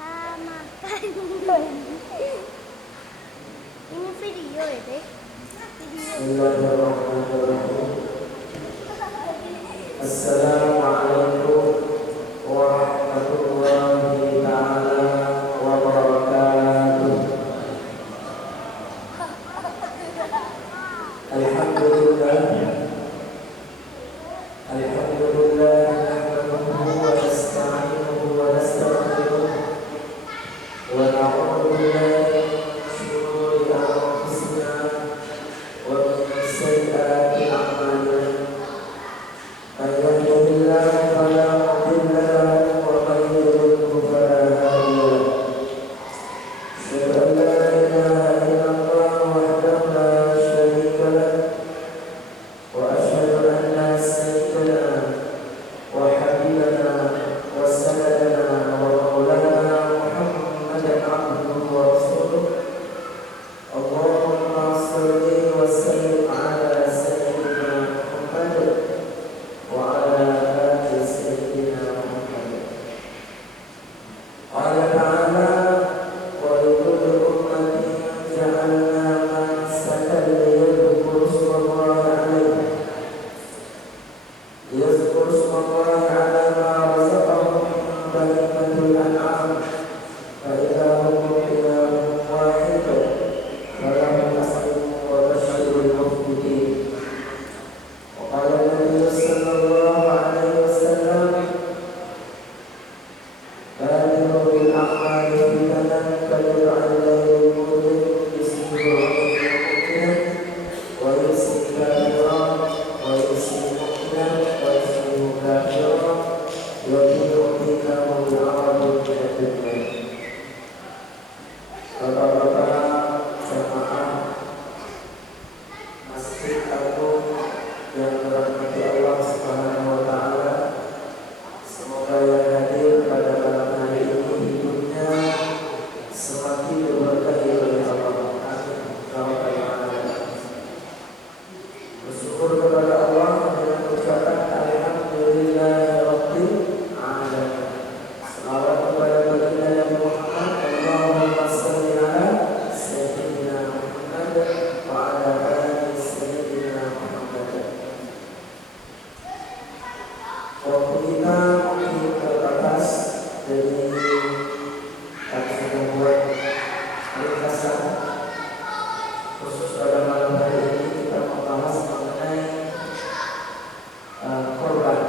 makan. Ini video ya, Dek? Video. Assalamualaikum warahmatullahi ta'ala wabarakatuh. Alhamdulillah nahmaduhu wa nasta'inuhu wa nastaghfiruh wa na'udzu billahi min shururi anfusina wa min sayyiati a'malina. Man yahdihillahu fala mudilla lahu wa man yudlil fala hadiya lahu. Asyhadu an la ilaha illallah wahdahu la syarika lahu wa asyhadu anna sayyidana wa habibana wa sayyidana wa maulana Muhammadan abduhu wa rasuluh. Allahumma shalli wa sallim ala sayyidina Muhammad wa ala ali sayyidina Muhammad. Qala ta'ala wa likulli ummatin ja'alna mansakan liyadhkuru ismallahi 'alaihi liyadhkuru ismallahi 'ala ma razaqahum min bahimatil an'am fa idza hum ilahun wahid falahu aslimu wa basyiril mukhbitin. Wa qala an-nabiy sallallahu alaihi wasallam badiru bil a'mali fitanan kadur'an layl mudin yusbihu mu'minan wa yusbihu kafiran wa yusbihu mu'minan wa yusbihu kafiran yudhi'u dinahu bi'aradin minad dunya. Bapak-bapak jamaah Masjid Agung yang dirahmati Allah Subhanahu wa taala, semoga yang hadir pada malam hari ini hidupnya semakin diberkahi oleh Allah. Amin. Ya Rabbal alamin. Bersyukur kepada Allah dengan ucapan alhamdulillahi rabbil alamin. Salawat kepada baginda Nabi Muhammad. Allahumma shalli ala sayyidina Muhammad wa ala ali sayyidina Muhammad. Waktu kita mungkin terbatas, jadi kami sudah buat ringkasan khusus pada malam hari ini. Kita membahas mengenai korban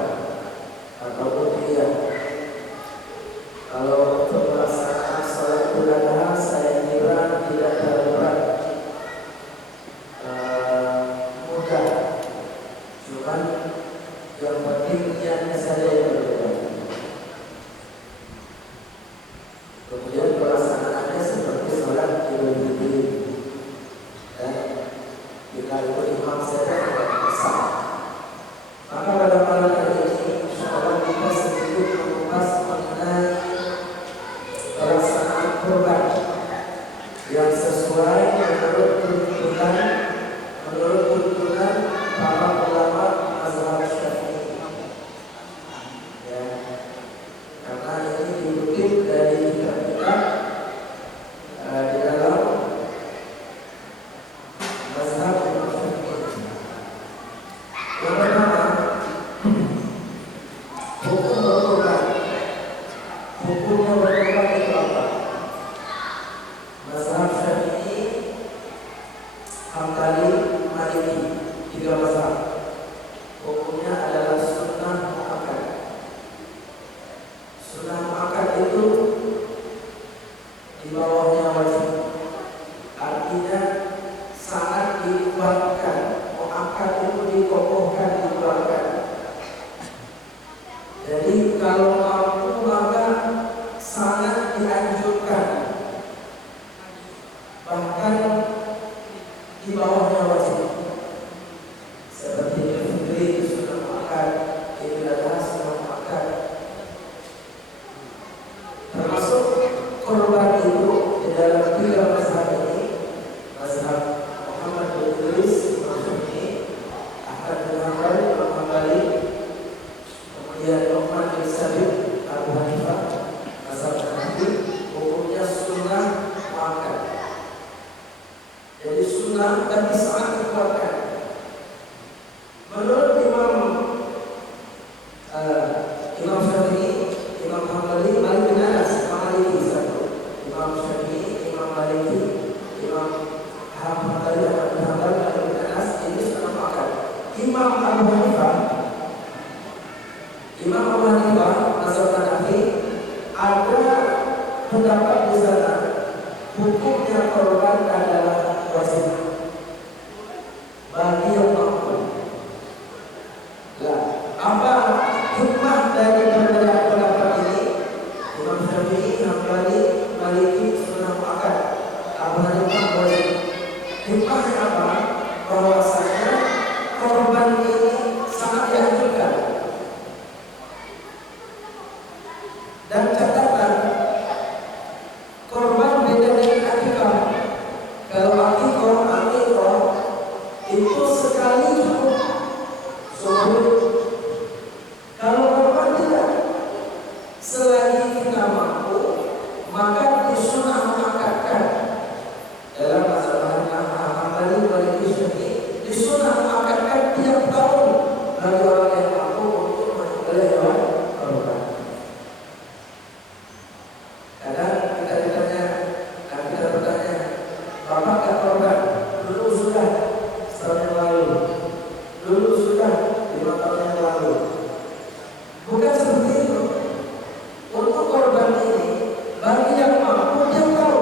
atau udhiyah. Kalau untuk pelaksanaan sholat Idul Adha, saya kira tidak terlalu berat, mudah. Cuman yang penting niatnya saja yang berbeda. Kemudian pelaksanaannya seperti sholat Idul Fitri, dan jika ikut imam saja tidak sah. Maka pada malam hari ini insyaallah kita sedikit mengupas mengenai pelaksanaan kurban yang sesuai menurut tuntunan para ulama mazhab Syafi'i. Ya, karena ini dikutip dari kitab-kitab di dalam mazhab Syafi'i. Yang pertama, hukum berkurban. Hukumnya berkurban itu apa? Mazhab Syafi'i, Hambali, Maliki, tiga mazhab. Hukumnya adalah sunnah muakkad. Sunnah muakkad itu di bawahnya wajib. Artinya sangat diupayakan. Muakkad itu dikokohkan, dikeluarkan. Jadi kalau mampu maka sangat dianjurkan, bahkan di bawahnya wajib. Seperti Idul Fitri itu sunnah muakkad, Idul Adha sunnah muakkad. Termasuk korban itu di dalam tiga mazhab ini, mazhab Muhammad bin Idris, Imam Syafi'i, Ahmad bin Hanbal, Imam Hambali, kemudian Nu'man bin Sabit, Abu Hanifah, mazhab Hanafi, pendapat di sana hukumnya korban adalah wajib bagi yang mampu. Lah, apa hikmah dari pendapat ini? Imam Syafi'i, Hambali, Maliki, Sunnah Mu'akkad, Abu Hanifah wajib. Hikmahnya apa? Bahwasanya korban ini sangat dianjurkan. Dan catatan, korban beda dengan akikah. Kalau akikah itu sekali cukup seumur. Kalau korban tidak, selagi kita mampu, maka disunah muakkadkan. Dalam masalah Hambali Maliki Syafi'i, disunah muakkadkan tiap tahun bagi orang yang mampu untuk menyembelih hewan korban. Kadang kita bertanya, Bapak tak korban? Dulu sudah setahun yang lalu, dulu sudah 5 tahun yang lalu. Bukan seperti itu. Untuk korban ini, bagi yang mampu dia tahu.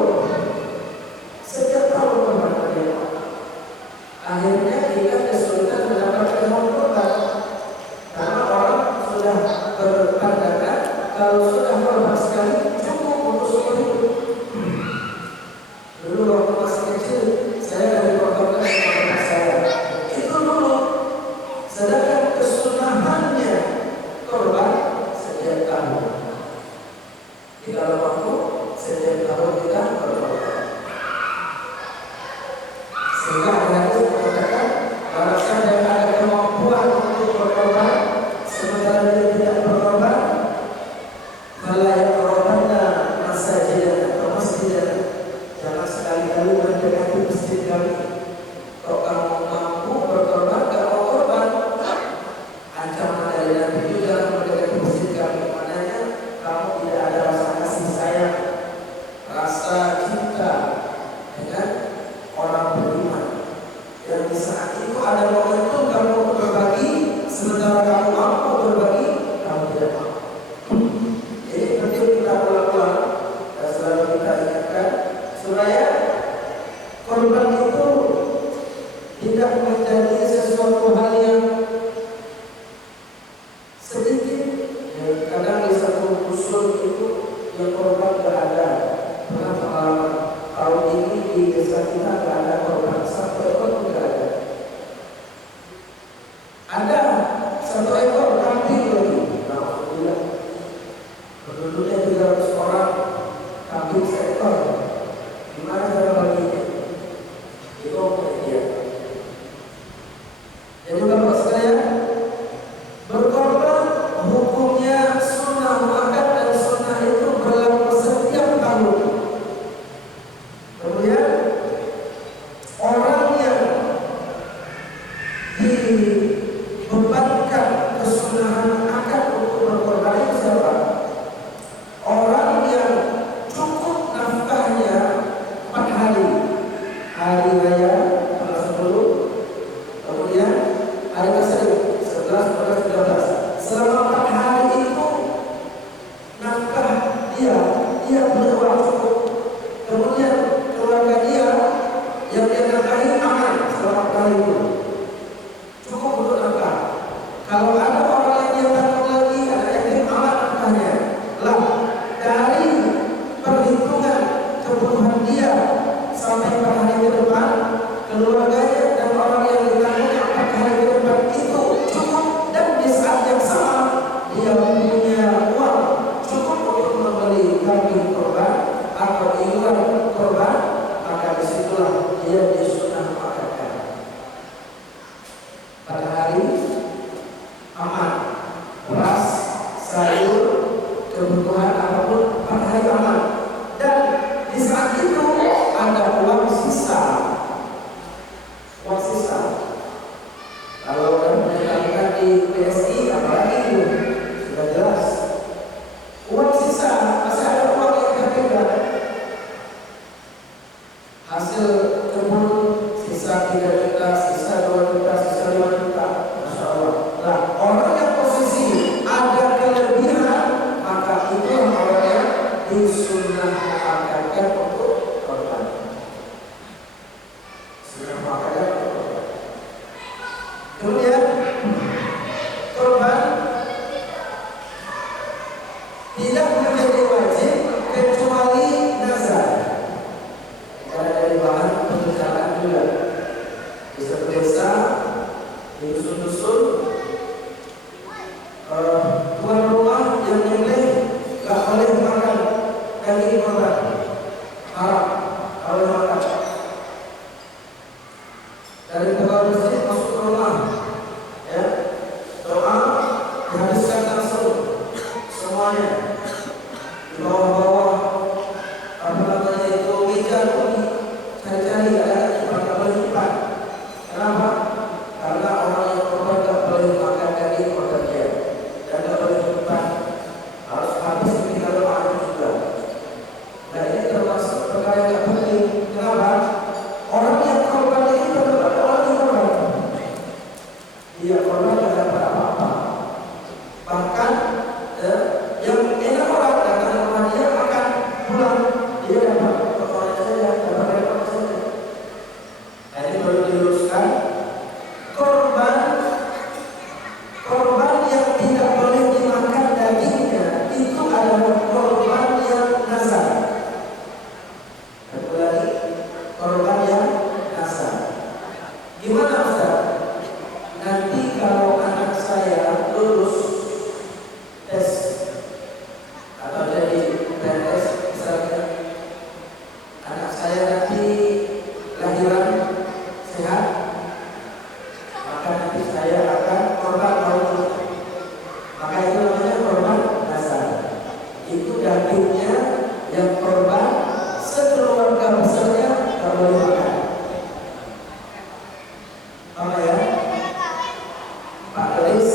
Setiap tahun korban dia. Akhirnya kita kesulitan mendapatkan hewan korban. Karena orang sudah berpandangan kalau sudah korban sekali cukup untuk seumur hidup. Dulu waktu masih kecil, saya dari korban sama bapak saya. Itu dulu. Sedangkan kesunahannya korban setiap tahun. Jika mampu, setiap tahun kita berkorban. Sehingga hadis mengatakan, kalau saya ada kemampuan untuk berkorban, sementara dia tidak berkorban, malah yang korbannya masjid atau masjid. Jangan sekali-kali mendekati masjid kami. Kalau kamu mampu berkorban, kalau korban, ancaman dari Nabi itu jangan mendekati masjid kami. Maknanya kamu tidak ada rasa kasih sayang, rasa cinta dengan orang beriman. sunnah mengangkatkan untuk korban. Sunnah mengangkatkan untuk korban. Kemudian korban tidak menjadi wajib kecuali nazar. Karena dari bahan pembicaraan juga di satu desa, di dusun-dusun, tuan rumah yang nyembelih gak boleh makan daging korban, haram, gak boleh makan. Dari tegal masjid masuk ke rumah, ya, doa dihabiskan langsung semuanya di bawah-bawah apa namanya itu meja pun cari-cari ada tempat tak boleh simpan. Kenapa? Karena orang yang korban tak boleh makan daging korban dia dan tak boleh simpan, harus habis ketika doa juga. Nah ini termasuk perkara yang tak penting. Kenapa? Orang yang korban ini benar-benar orang yang korban. Dia korban tak dapat apa-apa. Bahkan yang enak orang datang ke rumah dia makan pulang, dia dapat potongan saja, dapat repot saja. Nah ini perlu diluruskan. Korban yang tidak boleh dimakan dagingnya itu adalah korban yang nazar. Satu lagi, korban yang nazar. Gimana Ustaz? Nanti kalau anak saya lulus tes atau jadi PNS misalnya, anak saya nanti lahiran sehat, maka nanti saya akan korban tahun. Maka itu namanya korban nazar. Itu dagingnya yang korban sekeluarga besarnya tak boleh makan. Apa ya? Pak Tulis,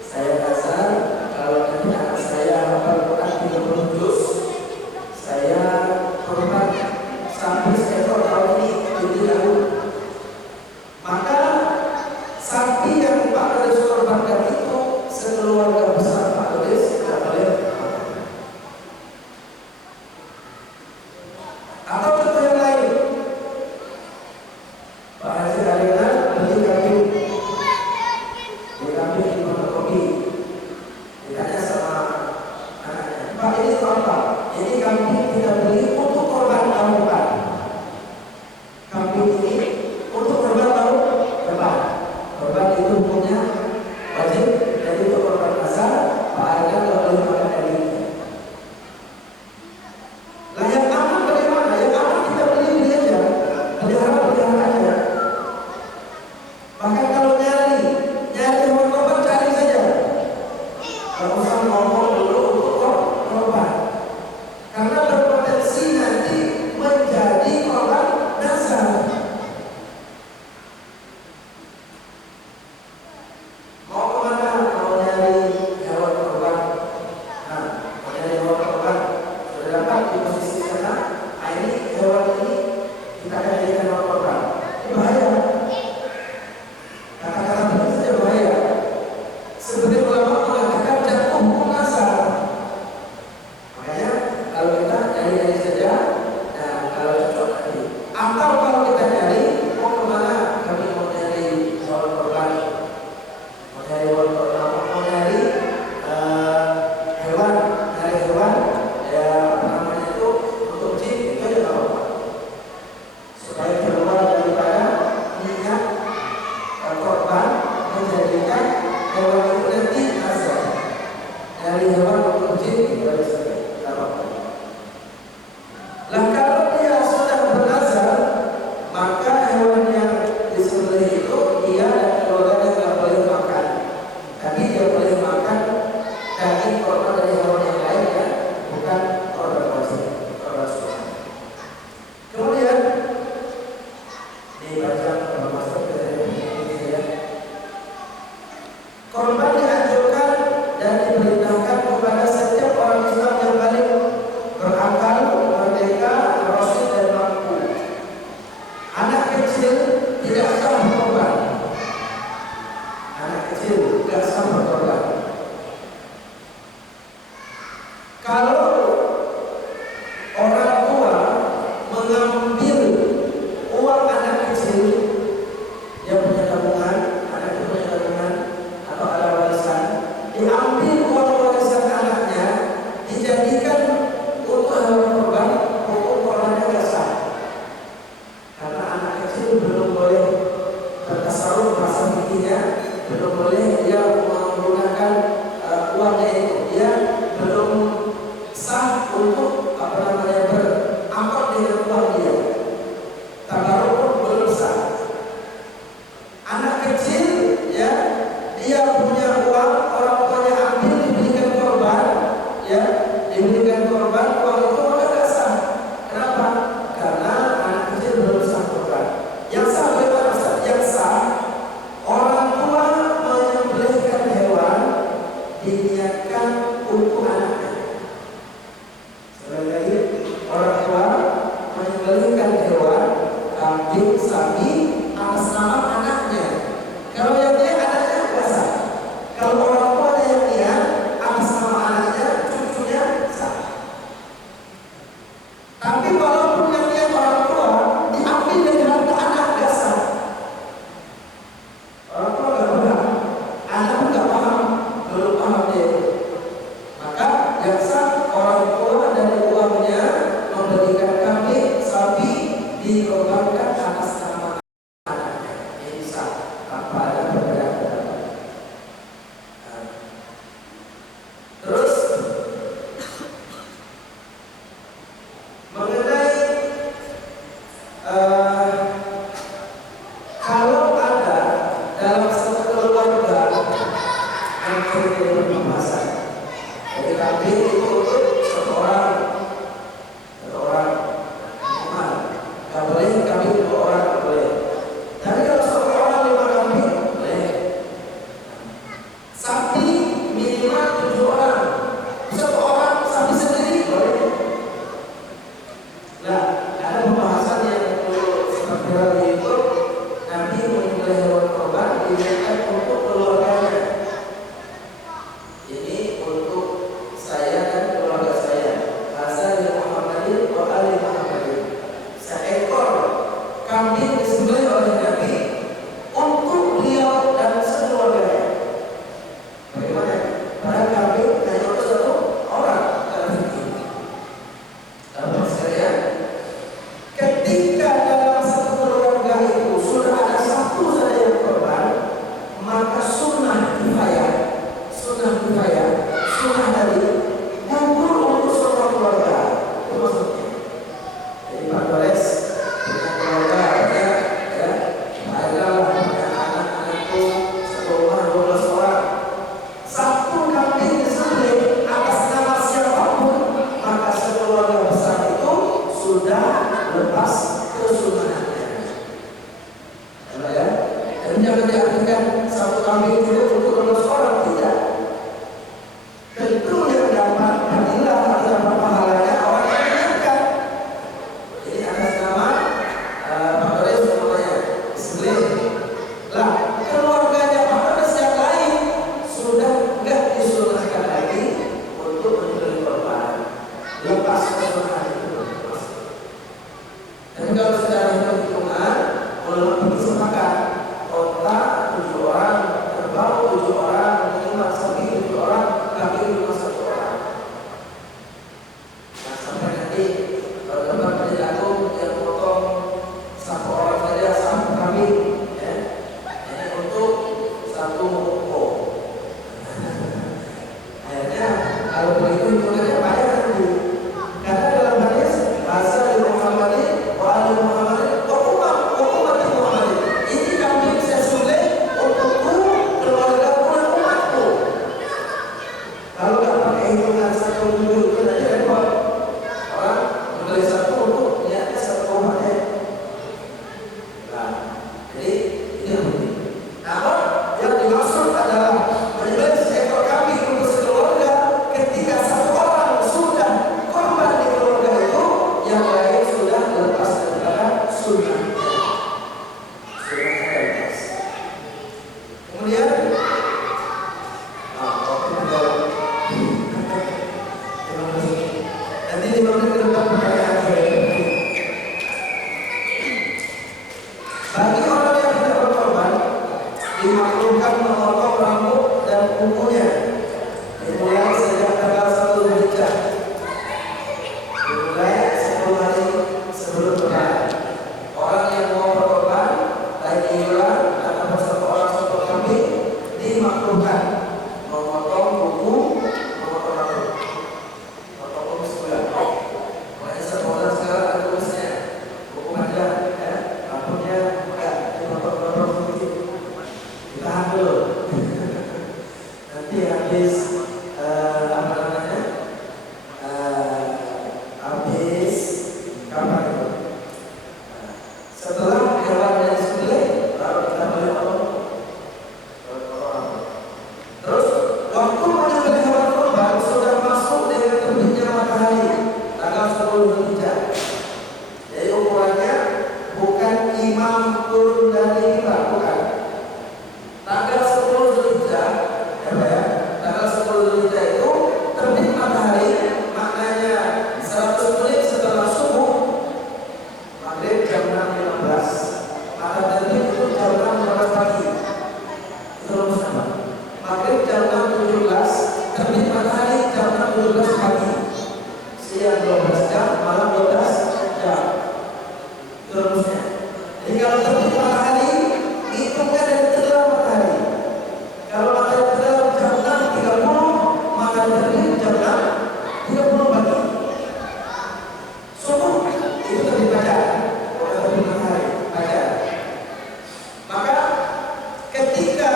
saya nazar kalau nanti anak saya hafal Quran 30 juz, saya korban sapi seekor tahun ini jadi lalu. Maka sapi yang Pak Tulis korbankan itu sekeluarga besar Pak Tulis tidak boleh makan. Atau contoh yang lain, Pak Haji Arina beli kambing. Beli kambing di fotokopi. Ditanya sama anaknya, Pak ini itu apa? Ini kambing kita beli untuk korban tahun depan. Kambing ini untuk korban tahun depan. Korban itu hukumnya wajib, jadi untuk korban nazar, Pak Arina tidak boleh makan dagingnya. Lah yang aman bagaimana? Yang aman kita beli aja, pelihara aja. Bahkan kalau nyari hewan korban cari saja. Kalau usah ngomong dulu untuk korban, karena berpotensi nanti menjadi korban nazar. Mau kemana? Mau nyari hewan korban. Nah, mau nyari hewan korban sudah dapat di posisi sana. Nah, ini hewan ini kita akan jadikan hewan korban. Ini bahaya. Kata-kata begitu saja bahaya. Seperti ulama mengatakan jatuh hukum nazar. Makanya kalau kita nyari saja, dan kalau cocok nanti. Atau kalau kita nyari, mau kemana? Kami mau nyari hewan korban, mau nyari hewan korban, mau nyari hewan, ya apa namanya itu untuk apa namanya berakot dengan uang dia. Tabaruk pun belum sah. Anak kecil ya, dia punya uang, orang tuanya ambil diberikan korban, ya, diberikan korban, uang itu maka tidak sah. Kenapa? Karena anak kecil belum sah korban. Yang sah bagaimana? Yang sah orang tua menyembelihkan hewan diniatkan untuk anaknya. Sekali lagi, orang tua menyembelihkan hewan kambing, sapi atas nama anaknya. Kalau yang dia anaknya biasa. Kalau orang tua ada yang dia atas nama anaknya, cucunya sah. Tapi walaupun yang dia orang tua diambil dari harta anak nggak sah. Orang tua nggak paham, anak pun nggak paham, belum paham dia. Maka yang sah orang tua dari uangnya memberikan kambing, sapi dikorbankan atas nama anaknya. Ini sah tanpa ada perbedaan pendapat. Nah, terus mengenai kalau ada dalam satu keluarga yang terjadi pembahasan, jadi kambing itu untuk seorang nggak boleh, kambing 2 orang nggak boleh. Tapi kalau 1 orang 5 kambing boleh. Sapi minimal 7 orang, 1 orang sapi sendiri boleh. Nah, ada pembahasan yang seperti tadi itu, Nabi menyembelih hewan korban diberikan untuk keluarganya. Ini untuk saya dan keluarga saya. Hazal Muhammadin wa ali Muhammadin. Seekor kambing disembelih oleh Nabi untuk beliau dan sekeluarganya. Bagaimana? Padahal kambing hanya untuk 1 orang. Dalam sekalian, ketika dalam satu keluarga itu sudah ada 1 saja yang korban, maka sunnah kifayah dari gugur untuk semua keluarga. Itu maksudnya. Jadi Pak Dores punya keluarga banyak, ya, baiklah punya anak-anakku 1 rumah 12 orang. 1 kambing disembelih atas nama siapapun, maka sekeluarga besar itu sudah lepas kesunahannya. Ya, dan jangan diartikan 1 kambing itu untuk 12 orang, tidak. Tentu yang dapat fadilah atau dapat pahalanya orang yang menyiapkan. Jadi atas nama Pak Dores namanya disembelih. Lah, keluarganya Pak Dores yang lain sudah nggak disunahkan lagi untuk menyembelih korban. Lepas kesunahan itu. Dan kalau secara hitung-hitungan, ulama bersepakat total 7 orang, kerbau 7 orang, minimal sapi 7 orang, kambing cuma 1 orang. Nah, sampai nanti kalau dapat Masjid Agung yang potong 1 orang saja 1 kambing, ya, ini untuk 1 ruko. Akhirnya kalau begitu hitungannya banyak nanti. Karena dalam hadis bahasa Muhammadin wa ali Muhammadin wa umat Muhammadin. Ini kambing saya sembelih untukku, keluargaku dan umatku. Kalau nggak pakai hitungan 1 itu nanti repot. Orang 10 Zulhijjah. Jadi ukurannya bukan imam turun dari mimbar, bukan. Tanggal 10 Zulhijjah, ya, tanggal 10 Zulhijjah itu terbit matahari, maknanya 100 menit setelah subuh, maghrib jam 6.15, matahari terbit itu jam 6.15 pagi. Terus sama. Maghrib jam 6.17, terbit matahari jam 6.17 pagi. Siang 12 jam, malam 12 jam. Terusnya. Jadi kalau terbit matahari, hitungnya dari tenggelam matahari. Kalau matahari tenggelam jam 6.30, matahari terbit jam 6.30 pagi. Subuh itu terbit fajar. Kalau terbit matahari, fajar. Maka ketika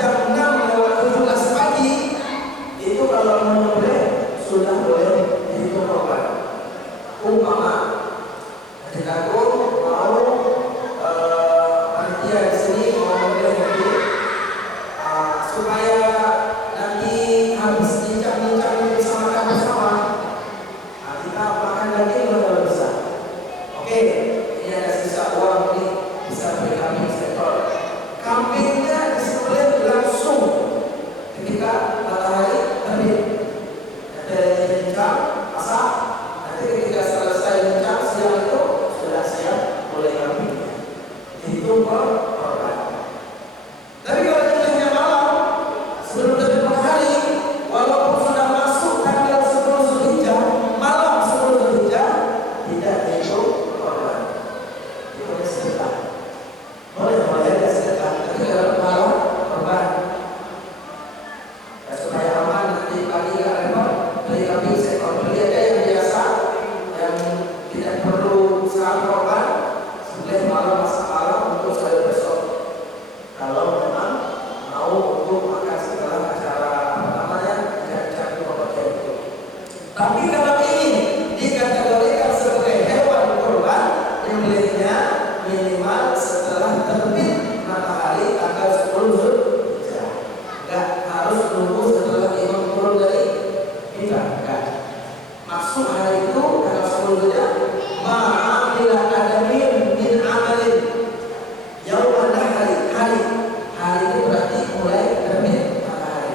jam 6.17 pagi, itu kalau menyembelih sudah boleh dihitung korban. Umpama ketika aku mau panitia di sini mau menyembelih nanti, supaya nanti habis bincang-bincang bersama, kita makan daging lebih besar. Oke, ini ada sisa uang ini bisa beli kambing seekor. Kambingnya disembelih langsung ketika matahari terbit. Dari bincang, masak, nanti ketika selesai bincang siang itu sudah siap oleh kambingnya. Itu korban. Tapi kalau jadinya malam sebelum terbit matahari, walaupun sudah masuk tanggal 10 Zulhijjah, malam 10 Zulhijjah tidak dihitung korban. Itu boleh sedekah. Boleh sedekah, tapi kalau malam korban. Ya, supaya aman nanti pagi nggak repot. Beli kambing seekor, beli aja yang biasa, yang tidak perlu saat korban, sembelih malam masak malam untuk sehari besok. Kalau memang mau untuk makan setelah acara apa namanya jangan korban itu. Tapi kalau ini dikategorikan sebagai hewan korban, nyembelihnya minimal setelah terbit matahari tanggal 10 Zulhijjah. Nggak harus nunggu setelah imam turun dari mimbar. Nggak. Maksud hari itu tanggal 10 Zulhijjah, ma'amila adamin min amalin yauman hari itu berarti mulai terbit matahari.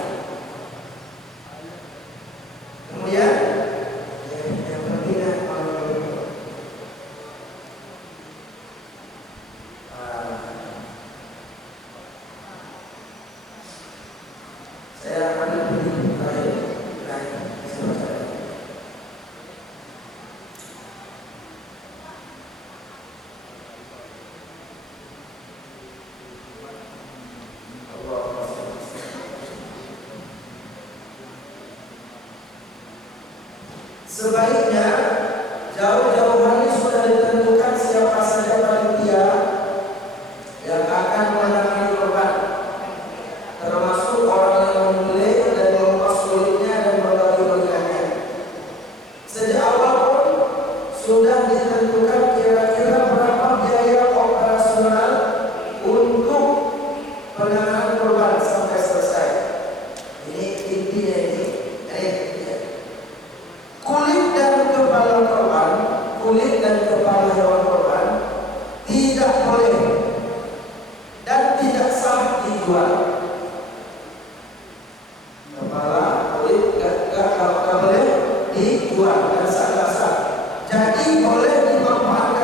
Kemudian yang berbeda saya akan lebih terakhir. Sebaiknya jauh-jauh hari sudah ditentukan siapa saja panitia yang akan menangani korban, termasuk orang yang menyembelih dan mengupas kulitnya dan membagi-bagikannya. Sejak awal pun sudah ditentukan kira-kira berapa biaya operasional untuk penanganan korban sampai selesai. Ini intinya ini. Kulit dan kepala hewan korban tidak boleh dan tidak sah dijual. Kepala, kulit gak boleh dijual dan sah. Jadi boleh dimanfaatkan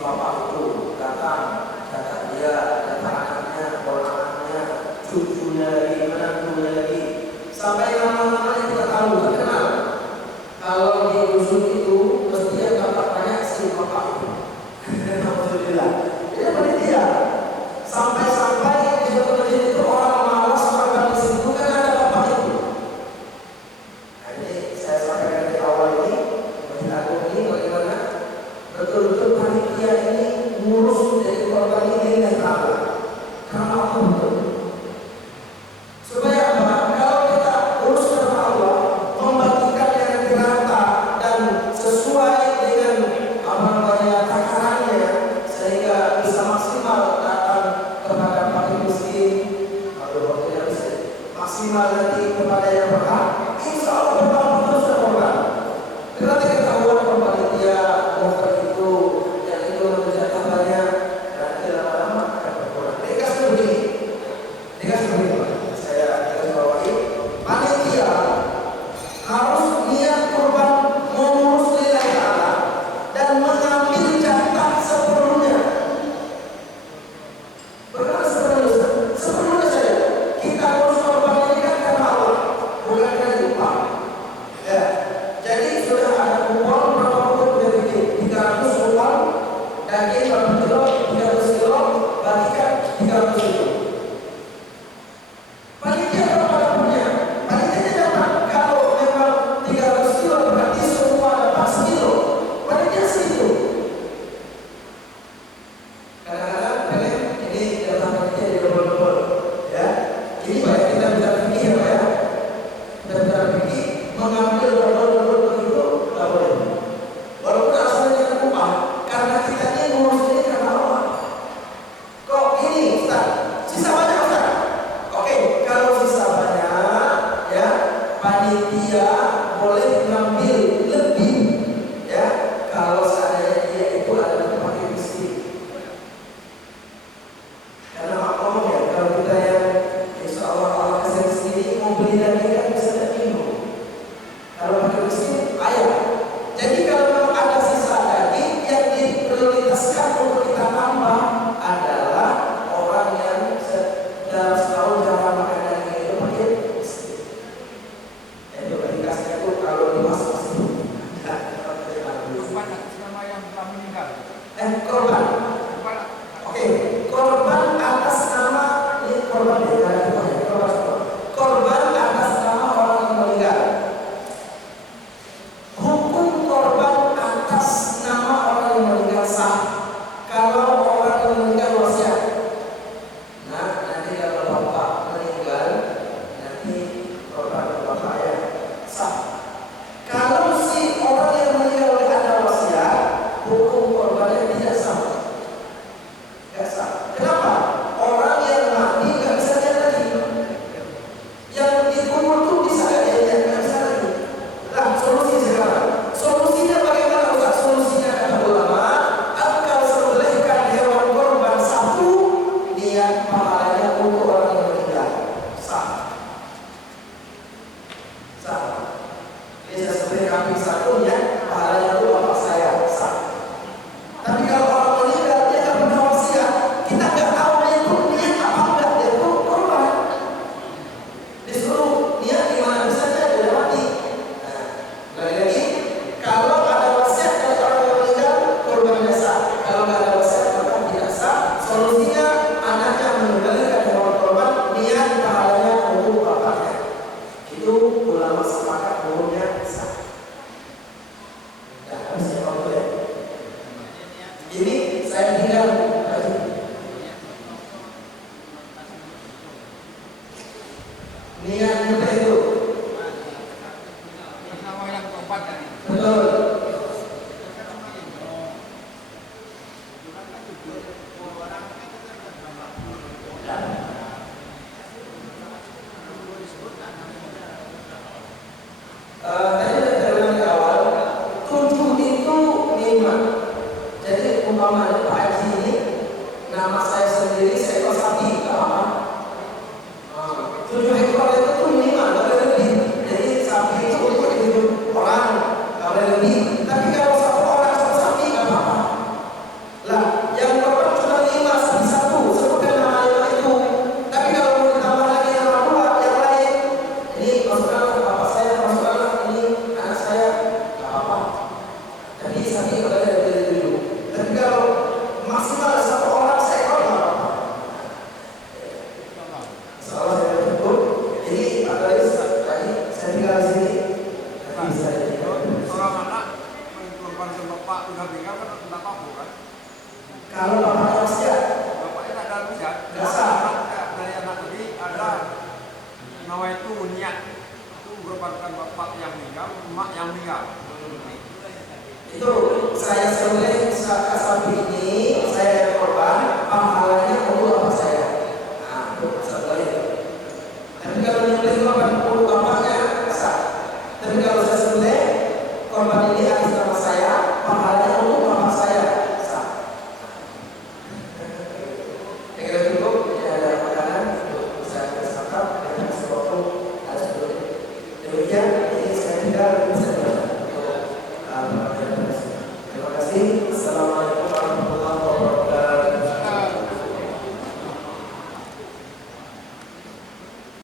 bapak itu datang, data dia, data anaknya, ponakannya, cucunya lagi, menantunya lagi, sampai nama-namanya kita tahu, kita kenal. Kalau di dusun itu mestinya dapat banyak si bapak itu. Alhamdulillah. Ini panitia. Sampai-sampai di suatu masjid itu orang malas makan di situ kan ada bapak itu. Nah ini saya sampaikan di awal ini, Masjid Agung ini bagaimana betul-betul panitia ini ngurus dari korban ini dan Allah. Karena Allah betul. Supaya apa? Kalau kita urus karena Allah, membagikan yang dirata dan sesuai dengan apa namanya takarannya, sehingga bisa maksimal datang kepada fakir miskin, kalau waktunya bisa maksimal nanti kepada yang berhak. Insya Allah bertambah terus korban. Ketika ketahuan korban dia korban itu yang itu menjadi banyak, nanti lama-lama akan berkurang. Dikasih begini, saya garis bawahi, panitia harus niat korban mengurus lillahi ta'ala dan mengambil jatah sepenuhnya. Berkata sepenuhnya saja. Kita urus korban ini kan karena Allah, bukan karena upah. Ya, jadi sudah ada kupon berapa kupon sudah bikin 300 kupon daging berapa kilo, 300 kilo bagikan 300 kilo. Panitia berapa punya? Panitia dapat kalau memang 300 kilo berarti semua dapat sekilo. Panitia segitu. Kadang-kadang ini data panitia di double-double, ya. Ini banyak kita bisa fikir ya, Pak ya. Kita bisa fikir mengambil double-double begitu tak boleh. Walaupun asalnya upah, karena kita ini ngurus ini karena Allah. Kok ini Ustaz? Sisa banyak Ustaz? Oke, kalau sisa banyak, ya panitia boleh mengambil lebih, ya kalau seandainya dia itu adalah fakir miskin. Karena maklum ya, kalau kita yang insya Allah kasih sendiri mau beli daging kan bisa daging. Kalau fakir miskin ayam. Jadi kalau memang ada sisa daging yang diprioritaskan untuk kita tambah adalah orang yang dalam setahun jarang makan daging itu fakir miskin. Itu indikasinya itu kalau dimasak itu Korban atas nama yang telah meninggal. korban. Korban Oke, korban atas nama ini korban ya, korban atas nama orang yang meninggal. Hukum korban atas nama orang yang meninggal sah kalau orang yang meninggal wasiat. Nah, nanti kalau bapak meninggal, nanti korban bapak ya sah. Kalau si orang yang meninggal oleh ada wasiat, hukum korbannya tidak sah. Nggak sah. Kenapa? Orang yang mati nggak bisa lihat lagi. Yang dikubur tuh bisa nggak bisa lagi. Nah, solusi sekarang. Solusinya bagaimana Ustaz? Solusinya kata ulama, engkau sembelihkan hewan korban satu, niat pahalanya untuk orang yang meninggal. Sah. Sah. Ini saya sembelih kambing satu, ya pahalanya untuk bapak saya. Sah. Tapi kalau orang meninggal dia nggak pernah wasiat, kita nggak tahu dia itu niat apa enggak, dia itu korban. Disuruh niat gimana bisanya dia udah mati. Nah, lagi-lagi kalau ada wasiat dari orang yang meninggal, korbannya sah. Kalau nggak ada wasiat maka tidak sah. Solusinya anaknya mengembalikan hewan korban, niat pahalanya untuk bapaknya. Itu ulama sepakat hukumnya sah. Nah, harusnya waktu ya. Ini saya tinggal niat kita itu atas nama yang korban tadi. betul. Tadi saya bilang di awal, 7 itu minimal. Jadi umpamanya Pak Haji ini nama saya sendiri seekor sapi, nggak apa-apa. 7 ekor itu tuh minimal, nggak boleh lebih. Jadi sapi itu untuk hidup orang, nggak boleh lebih. Tapi kalau 1 orang 1 sapi nggak apa-apa. Lah bapaknya masih ada? Bapaknya tak dalam usia. Nggak sah. Dari anak tadi ada nawaitu niat itu merupakan bapak yang meninggal, emak yang meninggal. Itu saya sebagai sapi ini saya